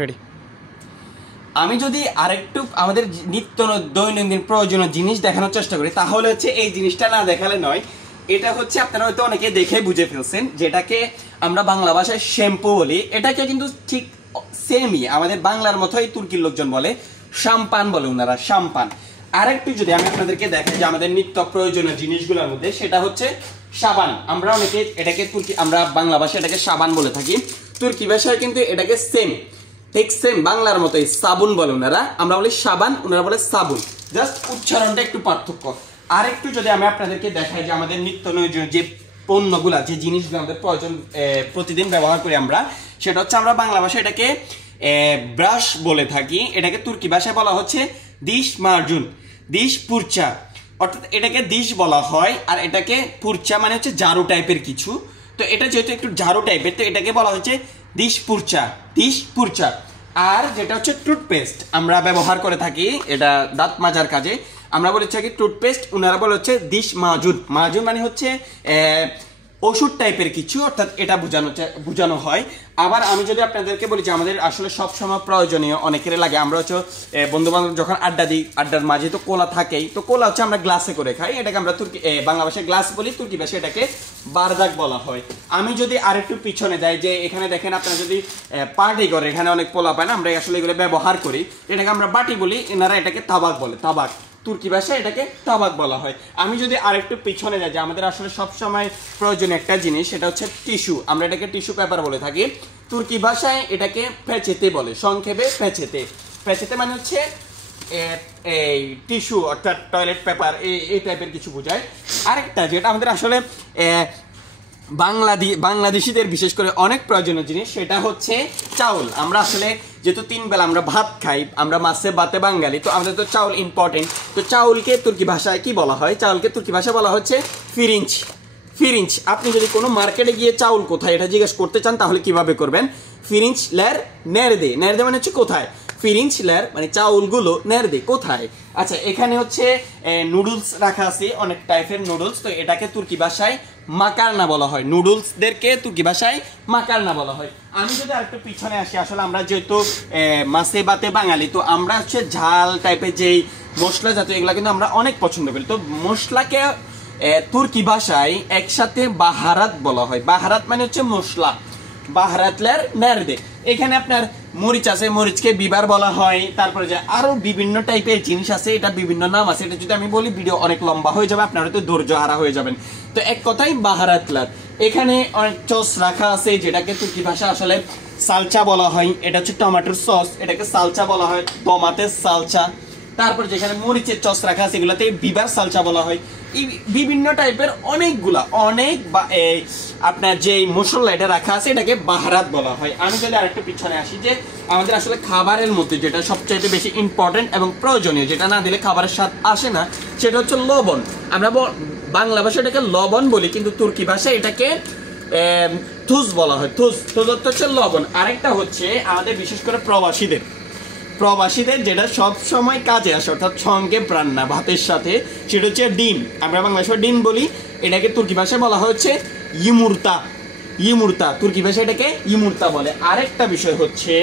Ready. আমি যদি আরেকটু আমাদের নিত্য দৈনন্দিন প্রয়োজনীয় জিনিস দেখানোর চেষ্টা করি তাহলে হচ্ছে এই জিনিসটা না দেখালে নয়। এটা হচ্ছে আপনারা হয়তো অনেকে দেখে বুঝে ফেলছেন, যেটাকে আমরা বাংলা ভাষায় শ্যাম্পু বলি। এটাকে কিন্তু ঠিক সেমই আমাদের বাংলার মতোই তুর্কির লোকজন বলে শাম্পান বলে ওনারা, শাম্পান। আরেকটু যদি আমি আপনাদেরকে দেখাই যে আমাদের নিত্য প্রয়োজনীয় জিনিসগুলোর মধ্যে, সেটা হচ্ছে সাবান। আমরা অনেকে এটাকে আমরা বাংলা ভাষায় এটাকে সাবান বলে থাকি, তুর্কি ভাষায় কিন্তু এটাকে সেম, ঠিক সেম বাংলার মতোই সাবুন বলে ওনারা, আমরা বলি সাবান, ওনারা বলে সাবুন, জাস্ট উচ্চারণটা একটু পার্থক্য। আরেকটু যদি আমি আপনাদেরকে দেখাই যে আমাদের নিত্য প্রয়োজনীয় যে পণ্যগুলা, যে জিনিসগুলো আমাদের প্রয়োজন প্রতিদিন ব্যবহার করি আমরা, সেটা হচ্ছে আমরা বাংলা ভাষায় এটাকে ব্রাশ বলে থাকি, এটাকে তুর্কি ভাষায় বলা হচ্ছে দিশ মার্জুন, দিশ পুরচা, অর্থাৎ এটাকে দিশ বলা হয় আর এটাকে পুরচা মানে হচ্ছে ঝাড়ু টাইপের কিছু। তো এটা যেহেতু একটু ঝাড়ু টাইপের, তো এটাকে বলা হচ্ছে দিশ পুরচা, দিশ পুরচা। আর যেটা হচ্ছে টুথপেস্ট আমরা ব্যবহার করে থাকি, এটা দাঁত মাজার কাজে আমরা বলে থাকি টুথপেস্ট, ওনারা বলে হচ্ছে দিশ মাজুন। মাজুন মানে হচ্ছে ওষুধ টাইপের কিছু, অর্থাৎ এটা বোঝানো হয়। আবার আমি যদি আপনাদেরকে বলি যে আমাদের আসলে সবসময় প্রয়োজনীয় অনেকের লাগে, আমরা হচ্ছে বন্ধু বান্ধব যখন আড্ডা দিই, আড্ডার মাঝে তো কোলা থাকেই, তো কোলা হচ্ছে আমরা গ্লাসে করে খাই, এটাকে আমরা বাংলা ভাষায় গ্লাস বলি, তুর্কি ভাষায় এটাকে বারদাক বলা হয়। আমি যদি আরেকটু পিছনে যাই, যে এখানে দেখেন আপনারা যদি পার্টি করে, এখানে অনেক পোলা পায় না, আমরা আসলে এগুলো ব্যবহার করি, এটাকে আমরা বাটি বলি, এনারা এটাকে তাবাক বলে, তাবাক, তুর্কি ভাষায় এটাকে তাবাক বলা হয়। আমি যদি আরেকটু পিছনে যাই, যে আমাদের আসলে সবসময় প্রয়োজনীয় একটা জিনিস, সেটা হচ্ছে টিস্যু, আমরা এটাকে টিস্যু পেপার বলে থাকি, তুর্কি ভাষায় এটাকে পেচেতে বলে, সংক্ষেপে পেচেতে। পেচেতে মানে হচ্ছে এই টিস্যু অর্থাৎ টয়লেট পেপার, এই টাইপের কিছু বোঝায়। আরেকটা যেটা আমাদের আসলে বাংলাদেশিদের বিশেষ করে অনেক প্রয়োজনীয় জিনিস, সেটা হচ্ছে চাউল। আমরা আসলে যেহেতু 3 বেলা আমরা ভাত খাই, আমরা মাছে ভাতে বাঙালি, তো আমাদের তো চাউল ইম্পর্টেন্ট। তো চাউলকে তুর্কি ভাষায় কি বলা হয়? চাউলকে তুর্কি ভাষায় বলা হচ্ছে ফিরিঞ্চ, ফিরিঞ্চ। আপনি যদি কোনো মার্কেটে গিয়ে চাউল কোথায় এটা জিজ্ঞেস করতে চান তাহলে কিভাবে করবেন? ফিরিঞ্চ লের নেরদে, নেরদে মানে হচ্ছে কোথায়, ফিরিঞ্চ লের মানে চাউলগুলো নেরদে কোথায়। আচ্ছা, এখানে হচ্ছে নুডলস রাখা আছে, অনেক টাইপের নুডলস, তো এটাকে তুর্কি ভাষায় মাকারনা বলা হয়, নুডলসদেরকে তুর্কি ভাষায় মাকারনা বলা হয়। আমি যদি আরেকটু পিছনে আসি, আসলে আমরা যেহেতু মাছে ভাতে বাঙালি, তো আমরা হচ্ছে ঝাল টাইপের যেই মশলা জাতীয় এগুলা কিন্তু আমরা অনেক পছন্দ করি। তো মশলাকে তুর্কি ভাষায় একসাথে বাহারাত বলা হয়, বাহারাত মানে হচ্ছে মশলা, বাহারাতলের নেরদে। এখানে আপনার মরিচ আছে, মরিচকে বিবার বলা হয়, তারপরে যে আরো বিভিন্ন টাইপের জিনিস আছে, এটা বিভিন্ন নাম আছে, এটা যদি আমি বলি ভিডিও অনেক লম্বা হয়ে যাবে, আপনারা তো ধৈর্য হারা হয়ে যাবেন। তো এক কথাই বাহারাতলার। এখানে অনেক সস রাখা আছে, যেটাকে তুর্কি ভাষা আসলে সালচা বলা হয়, এটা হচ্ছে টমেটোর সস, এটাকে সালচা বলা হয়, টমাটের সালচা। তারপর যেখানে মরিচের সস রাখা আছে, এগুলাতে বিবার সালচা বলা হয়। এই বিভিন্ন টাইপের অনেকগুলা আপনার যে মশলা এটা রাখা আছে, এটাকে বাহারাত বলা হয়। আমি যদি আরেকটু পিছনে আসি, যে আমাদের আসলে খাবারের মধ্যে যেটা সবচাইতে বেশি ইম্পর্টেন্ট এবং প্রয়োজনীয়, যেটা না দিলে খাবারের স্বাদ আসে না, সেটা হচ্ছে লবণ। আমরা বাংলা ভাষায় এটাকে লবণ বলি, কিন্তু তুর্কি ভাষায় এটাকে থুজ বলা হয়, থুজ, থুজ হচ্ছে লবণ। আরেকটা হচ্ছে আমাদের বিশেষ করে প্রবাসীদের যেটা সব সময় কাজে আসে, অর্থাৎ সঙ্গে রান্না ভাতের সাথে, সেটা হচ্ছে ডিম। আমরা বাংলা ভাষায় ডিম বলি, এটাকে তুর্কি ভাষায় বলা হচ্ছে ইমুর্তা, ইমুর্তা, তুর্কি ভাষায় এটাকে ইমুর্তা বলে। আরেকটা বিষয় হচ্ছে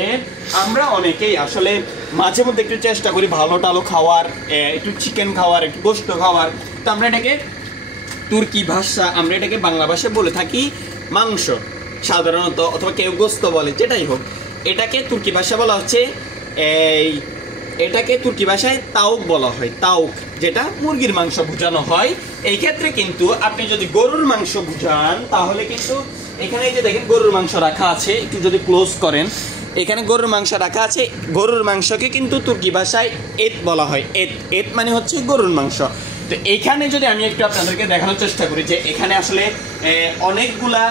আমরা অনেকেই আসলে মাঝে মধ্যে একটু চেষ্টা করি ভালো টালো খাওয়ার, একটু চিকেন খাওয়ার, একটু গোশত খাওয়ার, তো আমরা এটাকে তুর্কি ভাষা, আমরা এটাকে বাংলা ভাষায় বলে থাকি মাংস সাধারণত, অথবা কেউ গোশত বলে, যেটাই হোক। এটাকে তুর্কি ভাষা বলা হচ্ছে এটাকে তুর্কি ভাষায় তাউক বলা হয়, তাউক, যেটা মুরগির মাংস বোঝানো হয়। এই ক্ষেত্রে কিন্তু আপনি যদি গরুর মাংস বুঝান, তাহলে কিন্তু এখানে এই যে দেখেন গরুর মাংস রাখা আছে, একটু যদি ক্লোজ করেন, এখানে গরুর মাংস রাখা আছে, গরুর মাংসকে কিন্তু তুর্কি ভাষায় এত বলা হয়, এত, এত মানে হচ্ছে গরুর মাংস। তো এইখানে যদি আমি একটু আপনাদেরকে দেখানোর চেষ্টা করি, যে এখানে আসলে অনেকগুলা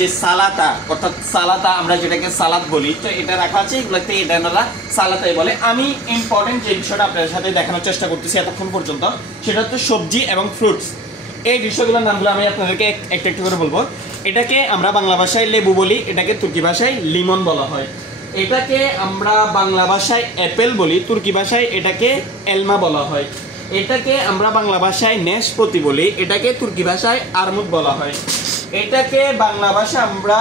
যে সালাতা, অর্থাৎ সালাতা আমরা যেটাকে সালাদ বলি, তো এটা রাখা আছে, এগুলোতে এটা ওনারা সালাতাই বলে। আমি ইম্পর্টেন্ট যে বিষয়টা আপনাদের সাথে দেখানোর চেষ্টা করতেছি এতক্ষণ পর্যন্ত, সেটা হচ্ছে সবজি এবং ফ্রুটস। এই বিষয়গুলোর নামগুলো আমি আপনাদেরকে একটু একটু করে বলবো। এটাকে আমরা বাংলা ভাষায় লেবু বলি, এটাকে তুর্কি ভাষায় লিমন বলা হয়। এটাকে আমরা বাংলা ভাষায় অ্যাপেল বলি, তুর্কি ভাষায় এটাকে এলমা বলা হয়। এটাকে আমরা বাংলা ভাষায় নেশপতি বলি, এটাকে তুর্কি ভাষায় আরমুদ বলা হয়। এটাকে বাংলা ভাষায় আমরা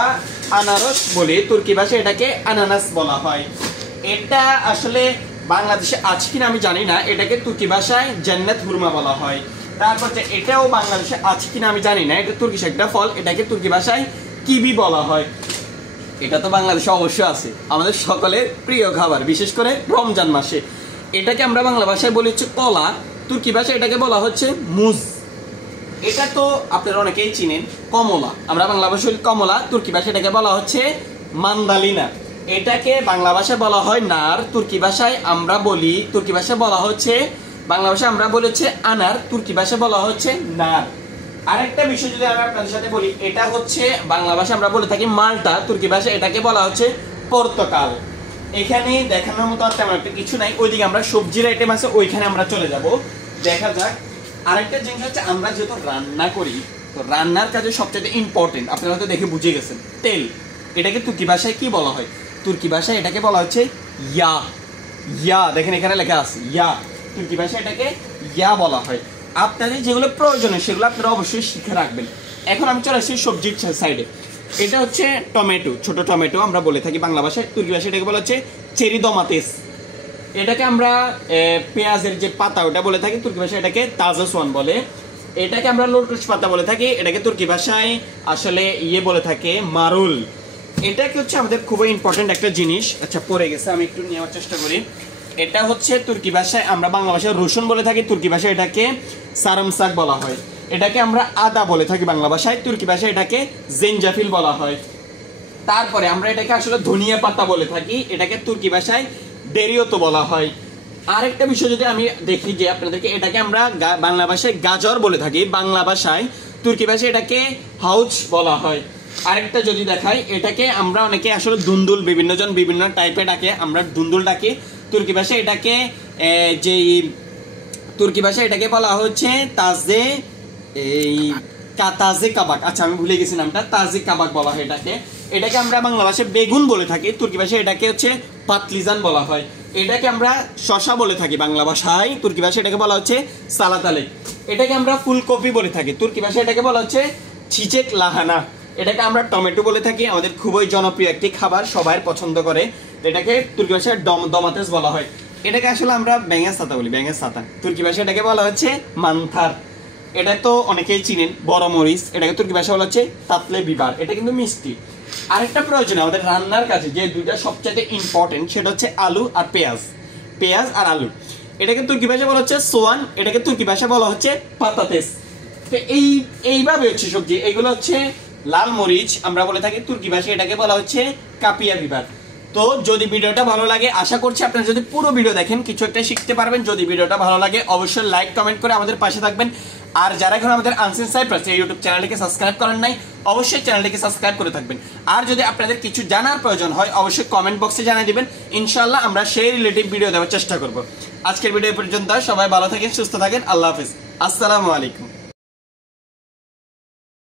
আনারস বলি, তুর্কি ভাষায় এটাকে আনানাস বলা হয়। এটা আসলে বাংলাদেশে আছে কিনা আমি জানি না, এটাকে তুর্কি ভাষায় জান্নাত হুরমা বলা হয়। তারপর এটাও বাংলাদেশে আছে কিনা আমি জানি না, এটা তুর্কিশ একটা ফল, এটাকে তুর্কি ভাষায় কিবি বলা হয়। এটা তো বাংলাদেশে অবশ্যই আছে, আমাদের সকলের প্রিয় খাবার, বিশেষ করে রমজান মাসে। এটাকে আমরা বাংলা ভাষায় বলি হচ্ছে কলা, তুর্কি ভাষায় এটাকে বলা হচ্ছে মুজ। এটা তো আপনারা অনেকেই চিনেন, কমলা, আমরা বাংলা ভাষায় বলি কমলা, তুর্কি ভাষায় এটাকে বলা হচ্ছে মান্দালিনা। এটাকে বাংলা ভাষায় বলা হয় নার, তুর্কি ভাষায় আমরা বলি, তুর্কি ভাষায় বলা হচ্ছে, বাংলা ভাষায় আমরা বলি হচ্ছে আনার, তুর্কি ভাষায় বলা হচ্ছে নার। আরেকটা বিষয় যদি আমি আপনাদের সাথে বলি, এটা হচ্ছে বাংলা ভাষায় আমরা বলে থাকি মাল্টা, তুর্কি ভাষায় এটাকে বলা হচ্ছে পর্তুগাল। এখানে দেখানোর মতো তেমন একটা কিছু নাই, ওইদিকে আমরা সবজির আইটেম আছে, ওইখানে আমরা চলে যাব, দেখা যাক। আরেকটা জিনিস হচ্ছে আমরা যেহেতু রান্না করি, তো রান্নার কাজে সবচেয়ে ইম্পর্টেন্ট আপনারা হয়তো দেখে বুঝে গেছেন, তেল। এটাকে তুর্কি ভাষায় কি বলা হয়? তুর্কি ভাষায় এটাকে বলা হচ্ছে ইয়া। ইয়া দেখেন এখানে লেখা আছে ইয়া, তুর্কি ভাষায় এটাকে ইয়া বলা হয়। আপনাদের যেগুলো প্রয়োজনীয় সেগুলো আপনারা অবশ্যই শিখে রাখবেন। এখন আমি চলে আসছি সবজির সাইডে। এটা হচ্ছে টমেটো, ছোট টমেটো আমরা বলে থাকি বাংলা ভাষায়, তুর্কি ভাষায় এটাকে বলা হচ্ছে চেরি দমাতেস। এটাকে আমরা পেঁয়াজের যে পাতা ওটা বলে থাকি, তুর্কি ভাষায় এটাকে তাজা সোয়ান বলে। এটাকে আমরা লোরকুশ পাতা বলে থাকি, এটাকে তুর্কি ভাষায় আসলে ইয়ে বলে থাকে মারুল। এটাকে হচ্ছে আমাদের খুবই ইম্পর্টেন্ট একটা জিনিস। আচ্ছা পড়ে গেছে, আমি একটু নেওয়ার চেষ্টা করি। এটা হচ্ছে তুর্কি ভাষায়, আমরা বাংলা ভাষায় রসুন বলে থাকি, তুর্কি ভাষায় এটাকে সারামসাক বলা হয়। এটাকে আমরা আদা বলে থাকি বাংলা ভাষায়, তুর্কি ভাষায় এটাকে জেনজাফিল বলা হয়। তারপরে আমরা এটাকে আসলে ধনিয়া পাতা বলে থাকি, এটাকে তুর্কি ভাষায় দেরিয়তো বলা হয়। আরেকটা বিষয় যদি আমি দেখি যে আপনাদেরকে, এটাকে আমরা বাংলা ভাষায় গাজর বলে থাকি, বাংলা ভাষায়, তুর্কি ভাষায় এটাকে হাউচ বলা হয়। আরেকটা যদি দেখাই, এটাকে আমরা অনেকে আসলে দুন্দুল, বিভিন্ন জন বিভিন্ন টাইপে ডাকে, আমরা দুন্দুল ডাকি। তুর্কি ভাষায় এটাকে তুর্কি ভাষায় এটাকে বলা হচ্ছে তাজে তাজে কাবাক। আচ্ছা আমি ভুলে গেছি নামটা, তাজে কাবাক বলা হয় এটাকে। এটাকে আমরা বাংলা ভাষায় বেগুন বলে থাকি, তুর্কি ভাষায় এটাকে হচ্ছে পাতলিজান বলা হয়। এটাকে আমরা শশা বলে থাকি বাংলা ভাষায়, তুর্কি ভাষায় এটাকে বলা হচ্ছে সালাতালে। এটাকে আমরা ফুলকপি বলে থাকি, তুর্কি ভাষায় এটাকে বলা হচ্ছে চিচেক লাহানা। এটাকে আমরা টমেটো বলে থাকি, আমাদের খুবই জনপ্রিয় একটি খাবার, সবাই পছন্দ করে। এটাকে তুর্কি ভাষায় দমাতেস বলা হয়। এটাকে আসলে আমরা ব্যাঙের ছাতা বলি, ব্যাঙের ছাতা, তুর্কি ভাষায় এটাকে বলা হচ্ছে মান্থার। এটা তো অনেকেই চিনেন, বড় মরিচ, এটাকে তুর্কি ভাষায় বলা হচ্ছে তাতলে বিবার। এটা কিন্তু মিষ্টি। আরেকটা প্রয়োজন আমাদের রান্নার কাছে যে দুইটা সবচেয়ে ইম্পর্টেন্ট, সেটা হচ্ছে আলু আর পেঁয়াজ। পেঁয়াজ আর আলু, এটাকে তুর্কি ভাষায় বলা হচ্ছে সোয়ান, এটাকে তুর্কি ভাষায় বলা হচ্ছে পাতাতেস। তো এইভাবে হচ্ছে সবজি। এগুলো হচ্ছে লাল মরিচ আমরা বলে থাকি, তুর্কি ভাষায় এটাকে বলা হচ্ছে কাপিয়া বিবার। তো যদি ভিডিওটা ভালো লাগে, আশা করছি আপনারা যদি পুরো ভিডিও দেখেন কিছু একটা শিখতে পারবেন। যদি ভিডিওটা ভালো লাগে অবশ্যই লাইক কমেন্ট করে আমাদের পাশে থাকবেন। আর যারা এখন আমাদের আনসিন সাইপ্রাস এই ইউটিউব চ্যানেলটিকে সাবস্ক্রাইব করেন নাই, অবশ্যই চ্যানেলটিকে সাবস্ক্রাইব করে থাকবেন। আর যদি আপনাদের কিছু জানার প্রয়োজন হয় অবশ্যই কমেন্ট বক্সে জানিয়ে দিবেন, ইনশাআল্লাহ আমরা সেই রিলেটিভ ভিডিও দেওয়ার চেষ্টা করব। আজকের ভিডিও পর্যন্ত, সবাই ভালো থাকেন, সুস্থ থাকেন, আল্লাহ হাফেজ, আসসালামু আলাইকুম।